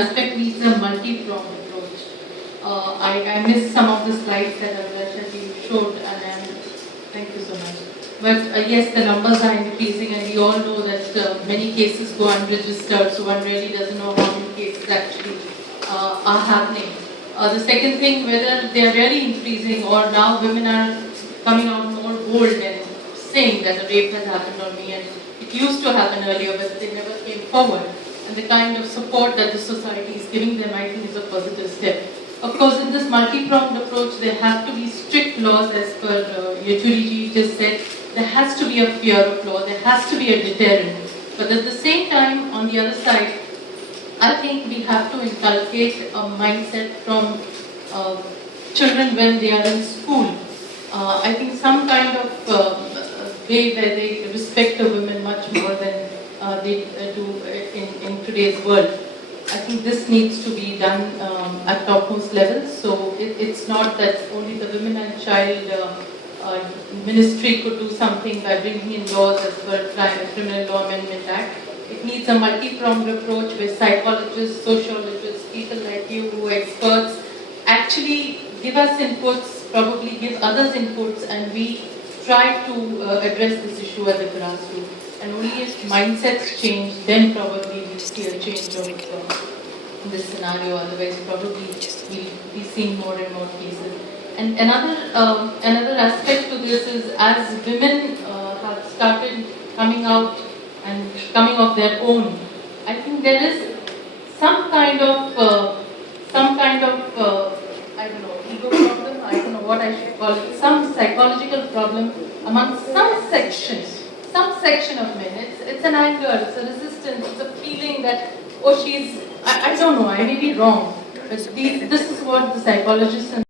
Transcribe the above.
aspect needs a multi-pronged approach. I missed some of the slides that Abhilasha showed, and thank you so much. But yes, the numbers are increasing, and we all know that many cases go unregistered, so one really doesn't know how many cases actually are happening. The second thing, whether they are really increasing or now women are coming out more bold and saying that a rape has happened on me, and it used to happen earlier, but they never came forward. And the kind of support that the society is giving them, I think, is a positive step. Of course, in this multi-pronged approach, there have to be strict laws, as per Yechuri ji just said. There has to be a fear of law, there has to be a deterrent. But at the same time, on the other side, I think we have to inculcate a mindset from children when they are in school. I think some kind of way where they respect the women much more than they do in today's world. I think this needs to be done at topmost levels. So it's not that only the Women and Child Ministry could do something by bringing in laws as per Criminal Law Amendment Act. It needs a multi-pronged approach where psychologists, sociologists, people like you who are experts actually give us inputs, probably give others inputs, and we try to address this issue at the grassroots. And only if mindsets change, then probably we'll see a change of this scenario. Otherwise, probably we'll be seeing more and more cases. And another aspect to this is, as women have started coming out and coming of their own, I think there is some kind of I don't know, ego problem. I don't know what I should call it. Some psychological problem among some section of men. It's an anger, it's a resistance, it's a feeling that, oh, I don't know, I may be wrong, but this is what the psychologists and